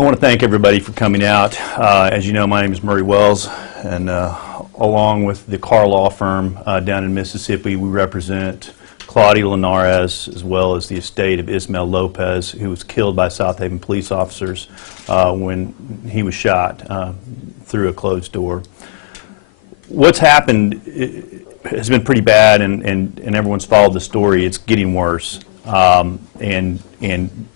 I want to thank everybody for coming out. As you know, my name is Murray Wells, and along with the Carr Law Firm down in Mississippi, we represent Claudia Linares as well as the estate of Ismael Lopez, who was killed by South Haven police officers when he was shot through a closed door. What's happened has been pretty bad, and everyone's followed the story. It's getting worse. And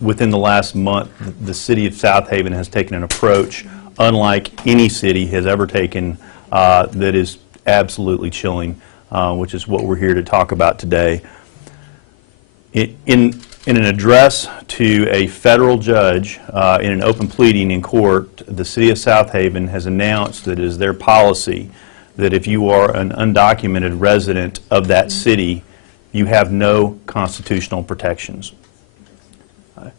within the last month, the city of South Haven has taken an approach unlike any city has ever taken that is absolutely chilling, which is what we're here to talk about today. In an address to a federal judge in an open pleading in court, the city of South Haven has announced that it is their policy that if you are an undocumented resident of that city, you have no constitutional protections.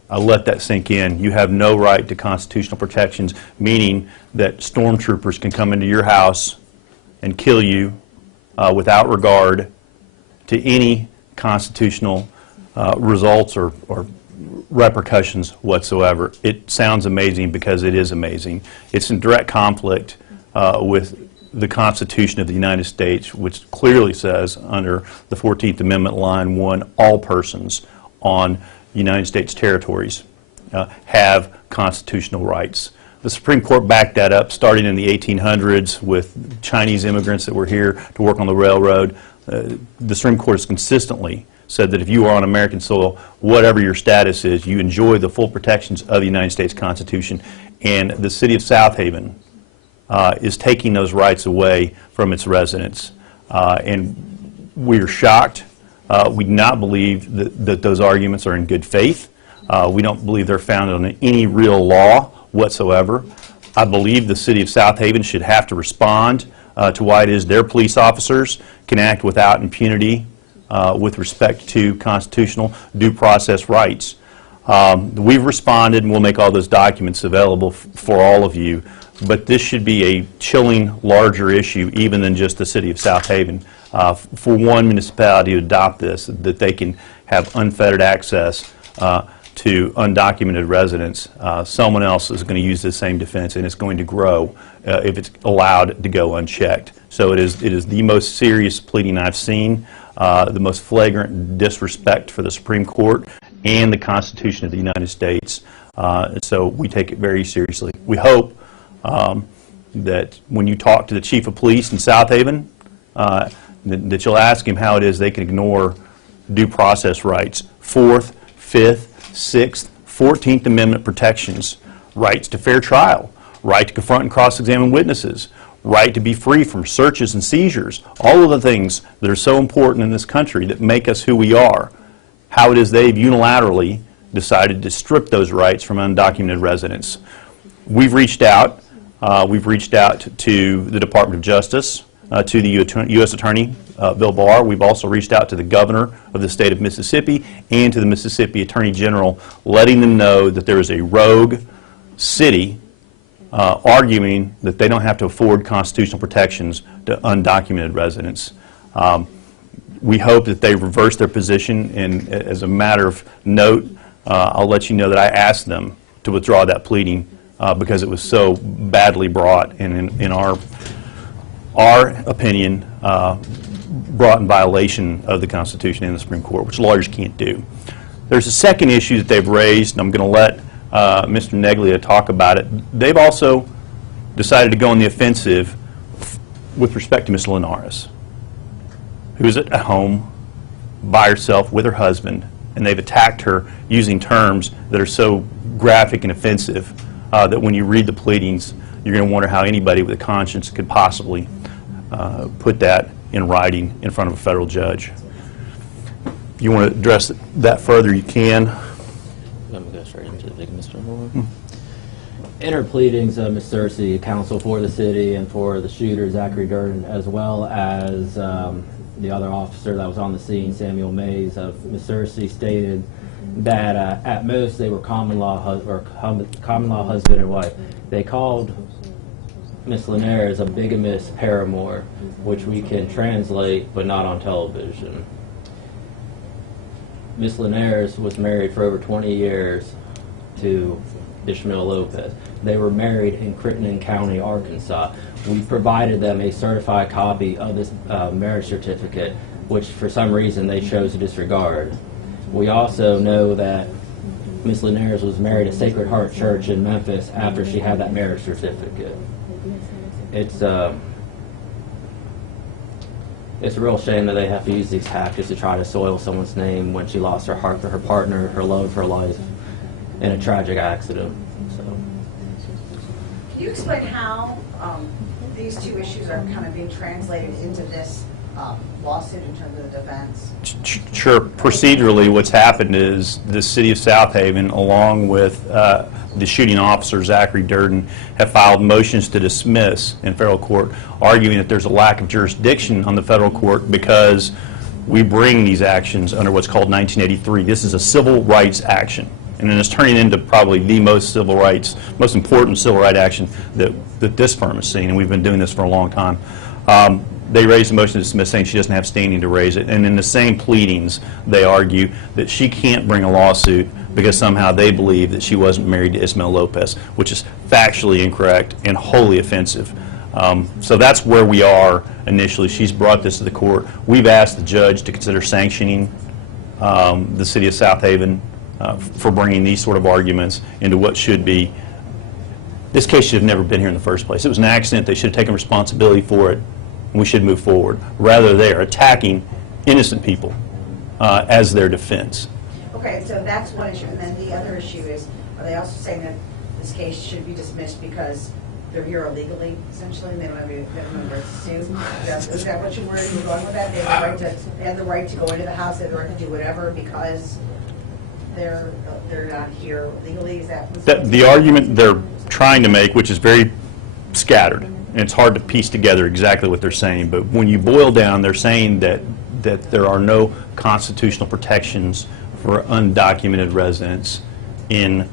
I'll let that sink in. You have no right to constitutional protections, meaning that stormtroopers can come into your house and kill you without regard to any constitutional results or repercussions whatsoever. It sounds amazing because it is amazing. It's in direct conflict with the Constitution of the United States, which clearly says under the 14th Amendment, line 1, all persons on United States territories have constitutional rights. The Supreme Court backed that up starting in the 1800s with Chinese immigrants that were here to work on the railroad. The Supreme Court has consistently said that if you are on American soil, whatever your status is, you enjoy the full protections of the United States Constitution. And the city of South Haven is taking those rights away from its residents. And we are shocked. We do not believe that those arguments are in good faith. We don't believe they're founded on any real law whatsoever. I believe the city of South Haven should have to respond to why it is their police officers can act without impunity with respect to constitutional due process rights. We've responded, and we'll make all those documents available for all of you. But this should be a chilling, larger issue, even than just the city of South Haven. For one municipality to adopt this, that they can have unfettered access to undocumented residents, someone else is going to use the same defense, and it's going to grow if it's allowed to go unchecked. So it is the most serious pleading I've seen, the most flagrant disrespect for the Supreme Court and the Constitution of the United States. So we take it very seriously. We hope that when you talk to the chief of police in South Haven, that you'll ask him how it is they can ignore due process rights, 4th, 5th, 6th, 14th Amendment protections, rights to fair trial, right to confront and cross-examine witnesses, right to be free from searches and seizures, all of the things that are so important in this country that make us who we are, how it is they've unilaterally decided to strip those rights from undocumented residents. We've reached out to the Department of Justice, to the U.S. Attorney, Bill Barr. We've also reached out to the governor of the state of Mississippi and to the Mississippi Attorney General, letting them know that there is a rogue city arguing that they don't have to afford constitutional protections to undocumented residents. We hope that they reverse their position, and as a matter of note, I'll let you know that I asked them to withdraw that pleading because it was so badly brought, and in our opinion, brought in violation of the Constitution and the Supreme Court, which lawyers can't do. There's a second issue that they've raised, and I'm going to let Mr. Neglia talk about it. They've also decided to go on the offensive with respect to Ms. Linares, who's at home by herself with her husband, and they've attacked her using terms that are so graphic and offensive that when you read the pleadings, you're going to wonder how anybody with a conscience could possibly put that in writing in front of a federal judge. If you want to address that further, you can. Let me go straight into it, Mr. Moore. In her pleadings, Ms. Searcy, counsel for the city and for the shooter, Zachary Durden, as well as the other officer that was on the scene, Samuel Mays, Ms. Searcy stated that at most they were common law husband and wife. They called Ms. Linares a bigamous paramour, which we can translate, but not on television. Ms. Linares was married for over 20 years to Ismael Lopez. They were married in Crittenden County, Arkansas. We provided them a certified copy of this marriage certificate, which for some reason they chose to disregard. We also know that Ms. Linares was married at Sacred Heart Church in Memphis after she had that marriage certificate. It's a real shame that they have to use these tactics to try to soil someone's name when she lost her heart for her partner, her love of her life, in a tragic accident. So, can you explain how these two issues are kind of being translated into this lawsuit in terms of the defense? Sure. Procedurally, what's happened is the city of South Haven, along with the shooting officer, Zachary Durden, have filed motions to dismiss in federal court, arguing that there's a lack of jurisdiction on the federal court because we bring these actions under what's called 1983. This is a civil rights action, and then it's turning into probably the most important civil rights action that this firm has seen, and we've been doing this for a long time. They raised a motion to dismiss saying she doesn't have standing to raise it, and in the same pleadings they argue that she can't bring a lawsuit because somehow they believe that she wasn't married to Ismael Lopez, which is factually incorrect and wholly offensive. So that's where we are initially. She's brought this to the court. We've asked the judge to consider sanctioning the city of South Haven for bringing these sort of arguments into what should be. This case should have never been here in the first place. It was an accident. They should have taken responsibility for it. We should move forward. Rather, they are attacking innocent people as their defense. Okay, so that's one issue. And then the other issue is, are they also saying that this case should be dismissed because they're here illegally, essentially, and they don't have a right to sue? Is that what you were going with that? They have the right to go into the house, they have the right to do whatever because they're not here legally? Is that The argument they're trying to make, which is very scattered, and it's hard to piece together exactly what they're saying, but when you boil down, they're saying that there are no constitutional protections for undocumented residents in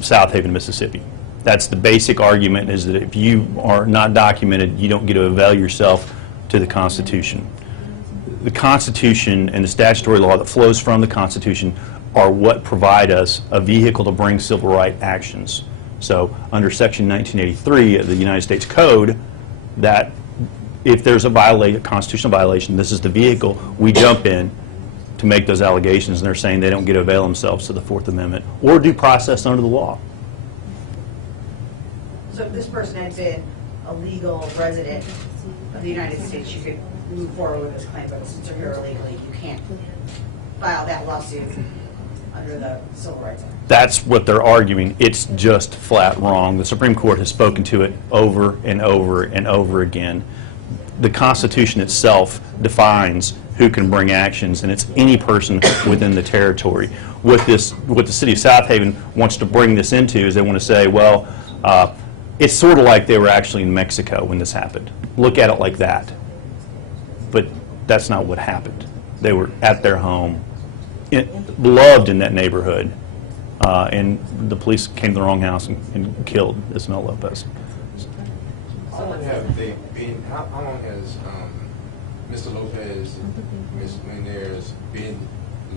South Haven, Mississippi. That's the basic argument, is that if you are not documented, you don't get to avail yourself to the Constitution. The Constitution and the statutory law that flows from the Constitution are what provide us a vehicle to bring civil rights actions. So under Section 1983 of the United States Code, that if there's a constitutional violation, this is the vehicle we jump in to make those allegations, and they're saying they don't get to avail themselves to the Fourth Amendment or due process under the law. So if this person had been a legal resident of the United States, you could move forward with this claim, but since they're here illegally, you can't file that lawsuit under the Civil Rights Act. That's what they're arguing. It's just flat wrong. The Supreme Court has spoken to it over and over and over again. The Constitution itself defines who can bring actions, and it's any person within the territory. What the city of South Haven wants to bring this into is they want to say, well, it's sort of like they were actually in Mexico when this happened. Look at it like that. But that's not what happened. They were at their home, loved in that neighborhood, and the police came to the wrong house and killed Ismael Lopez. How long have they been? How long has Mr. Lopez, Ms. Linares been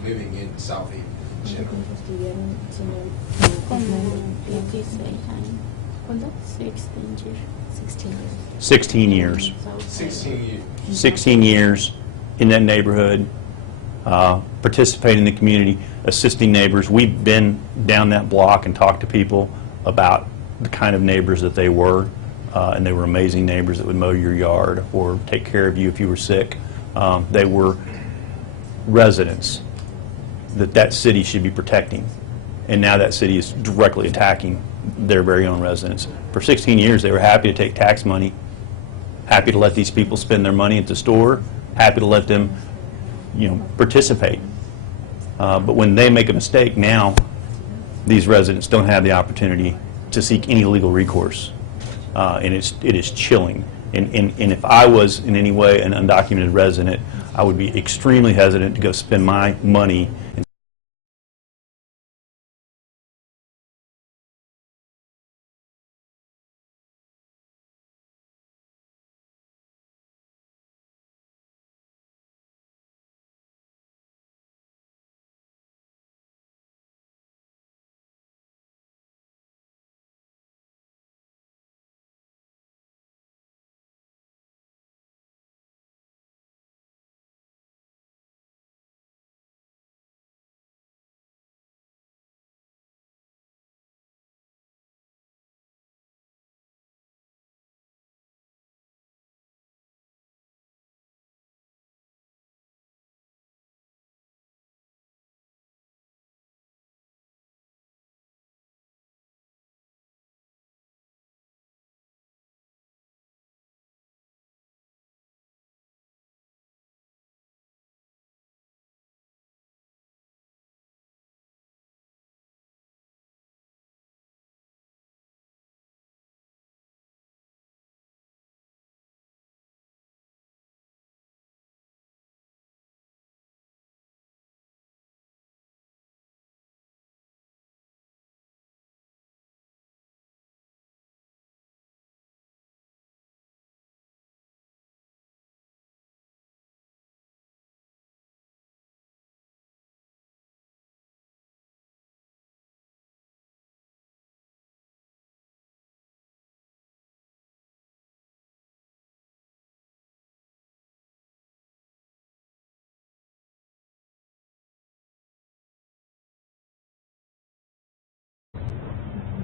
living in South Haven? Como 26 años. ¿Cuándo? 16 years. 16 years. 16 years. 16 years. 16 years in that neighborhood, participating in the community, assisting neighbors. We've been down that block and talked to people about the kind of neighbors that they were, and they were amazing neighbors that would mow your yard or take care of you if you were sick. They were residents that city should be protecting, and now that city is directly attacking their very own residents. For 16 years, they were happy to take tax money, happy to let these people spend their money at the store, happy to let them, participate. But when they make a mistake, now these residents don't have the opportunity to seek any legal recourse, and it is chilling. And if I was in any way an undocumented resident, I would be extremely hesitant to go spend my money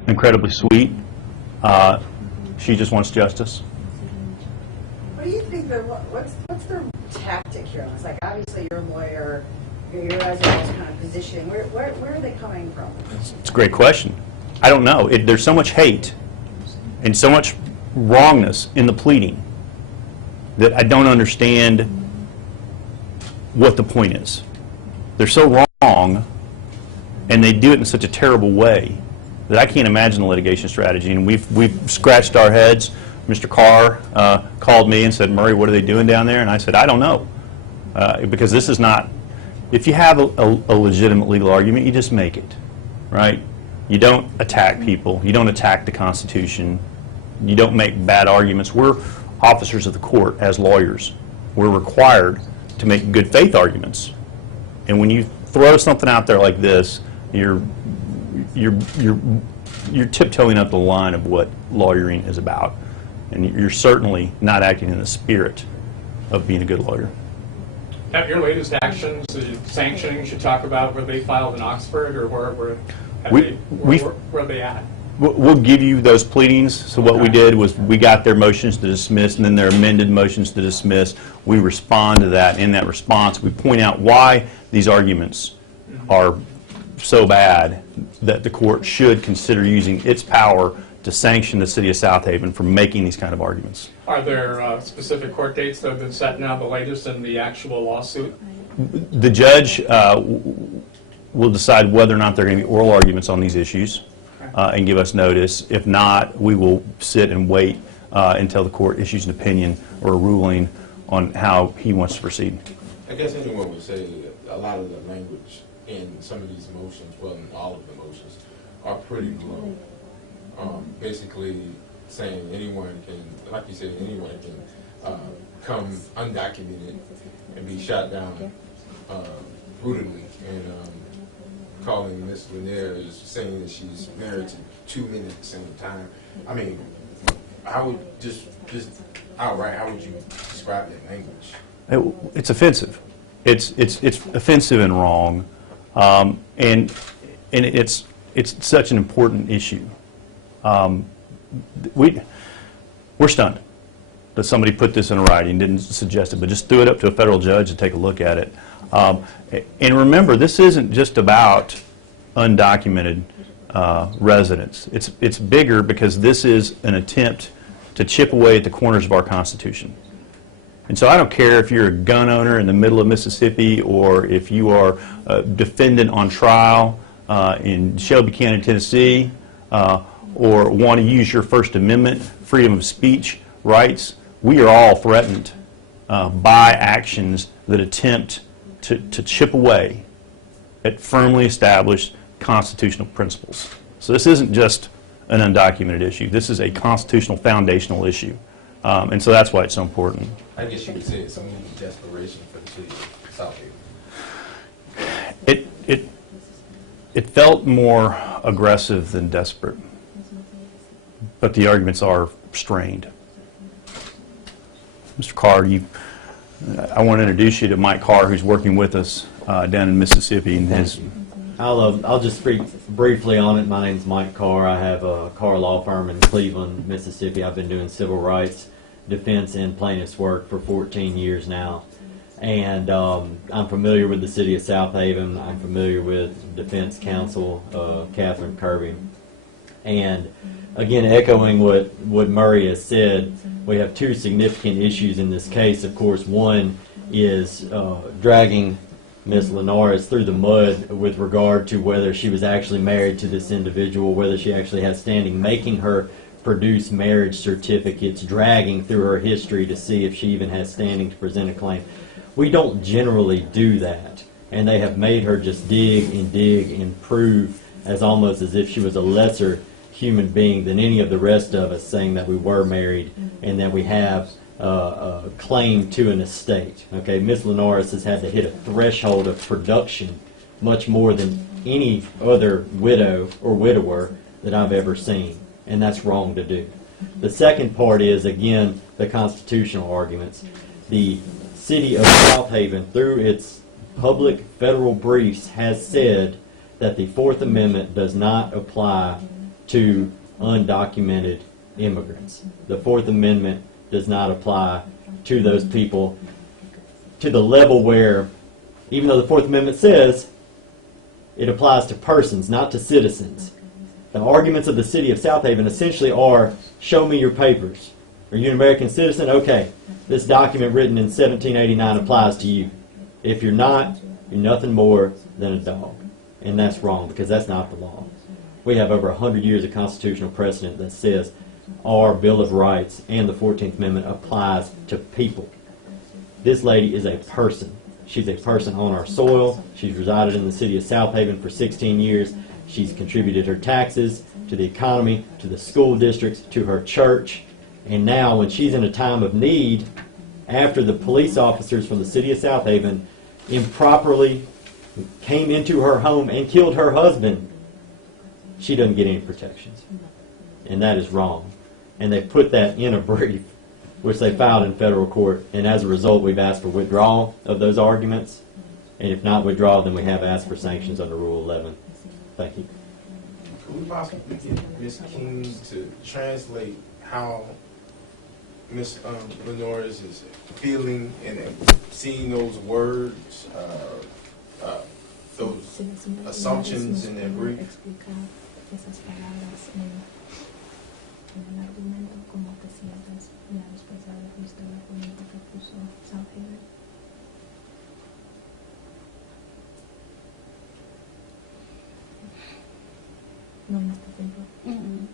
incredibly sweet. She just wants justice. What do you think, what's their tactic here? It's like, obviously, you're a lawyer, you guys are all kind of positioning. Where are they coming from? It's a great question. I don't know. There's so much hate and so much wrongness in the pleading that I don't understand what the point is. They're so wrong, and they do it in such a terrible way that I can't imagine the litigation strategy. And we've scratched our heads. Mr. Carr called me and said, "Murray, what are they doing down there?" And I said, "I don't know," because this is not. If you have a legitimate legal argument, you just make it, right? You don't attack people. You don't attack the Constitution. You don't make bad arguments. We're officers of the court as lawyers. We're required to make good faith arguments. And when you throw something out there like this, you're tiptoeing up the line of what lawyering is about. And you're certainly not acting in the spirit of being a good lawyer. Have your latest actions, the sanctionings you talk about, were they filed in Oxford, or where are they at? We'll give you those pleadings. So what we did was we got their motions to dismiss, and then their amended motions to dismiss. We respond to that. In that response, we point out why these arguments are so bad that the court should consider using its power to sanction the city of South Haven for making these kind of arguments. Are there specific court dates that have been set now, the latest in the actual lawsuit? The judge will decide whether or not there are going to be oral arguments on these issues and give us notice. If not, we will sit and wait until the court issues an opinion or a ruling on how he wants to proceed. I guess anyone would say that a lot of the language in some of these motions, well, in all of the motions, are pretty low. Basically saying anyone can, like you said, anyone can come undocumented and be shot down brutally, and calling Miss Lanier is saying that she's married to 2 men at the same time. I mean, how would just outright, how would you describe that language? It's offensive. It's offensive and wrong, and it's such an important issue. We're stunned that somebody put this in writing, didn't suggest it, but just threw it up to a federal judge to take a look at it. And remember, this isn't just about undocumented residents. It's bigger because this is an attempt to chip away at the corners of our Constitution. And so I don't care if you're a gun owner in the middle of Mississippi or if you are a defendant on trial in Shelby County, Tennessee, or want to use your First Amendment freedom of speech rights. We are all threatened by actions that attempt to chip away at firmly established constitutional principles. So this isn't just an undocumented issue. This is a constitutional foundational issue. And so that's why it's so important. I guess you could say it's a move of desperation for the city of South Haven. It felt more aggressive than desperate, but the arguments are strained. Mr. Carr, I want to introduce you to Mike Carr, who's working with us down in Mississippi. And I'll just speak briefly on it. My name's Mike Carr. I have a Carr law firm in Cleveland, Mississippi. I've been doing civil rights defense and plaintiff's work for 14 years now. And I'm familiar with the city of South Haven. I'm familiar with defense counsel, Catherine Kirby. And again, echoing what Murray has said, we have two significant issues in this case. Of course, one is dragging Ms. Linares through the mud with regard to whether she was actually married to this individual, whether she actually has standing, making her produce marriage certificates, dragging through her history to see if she even has standing to present a claim. We don't generally do that, and they have made her just dig and prove as almost as if she was a lesser human being than any of the rest of us, saying that we were married and that we have a claim to an estate. Okay, Ms. Linares has had to hit a threshold of production much more than any other widow or widower that I've ever seen, and that's wrong to do. The second part is, again, the constitutional arguments. The city of South Haven, through its public federal briefs, has said that the Fourth Amendment does not apply to undocumented immigrants. The Fourth Amendment does not apply to those people to the level where, even though the Fourth Amendment says it applies to persons, not to citizens. The arguments of the city of South Haven essentially are, show me your papers. Are you an American citizen? Okay, this document written in 1789 applies to you. If you're not, you're nothing more than a dog. And that's wrong, because that's not the law. We have over 100 years of constitutional precedent that says our Bill of Rights and the 14th Amendment applies to people. This lady is a person. She's a person on our soil. She's resided in the city of South Haven for 16 years. She's contributed her taxes to the economy, to the school districts, to her church. And now, when she's in a time of need, after the police officers from the city of South Haven improperly came into her home and killed her husband, she doesn't get any protections. And that is wrong. And they put that in a brief, which they filed in federal court. And as a result, we've asked for withdrawal of those arguments. And if not withdrawal, then we have asked for sanctions under Rule 11. Thank you. Could we possibly get Ms. King to translate how Ms. Lenore is feeling and seeing those words, those assumptions in their brief? Esas palabras en el argumento, cómo te sientes ya después de haber visto el argumento que puso South Haven. No en este tiempo.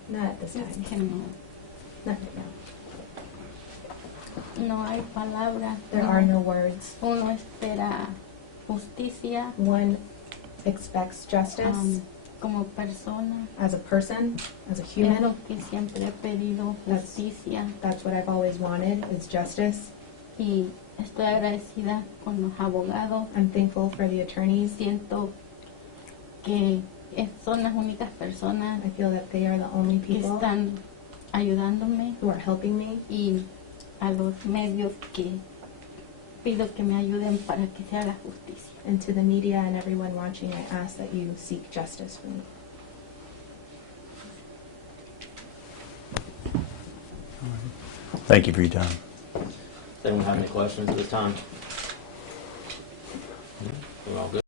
Not at this time. Es que no, Not right now. no hay palabras. There are no words. Uno espera justicia One expects justice como persona. as a person, as a Es human. lo que siempre he pedido, That's- justicia. That's what I've always wanted, is justice. Y estoy agradecida con los abogados. I'm thankful for the attorneys. Siento que son las únicas personas I feel that they are the only que people están ayudándome, who are helping me, y a los medios que pido que me ayuden para que se haga justicia. and to the media and everyone watching, I ask that you seek justice for me. Thank you for your time. Does anyone have any questions at this time? We're all good.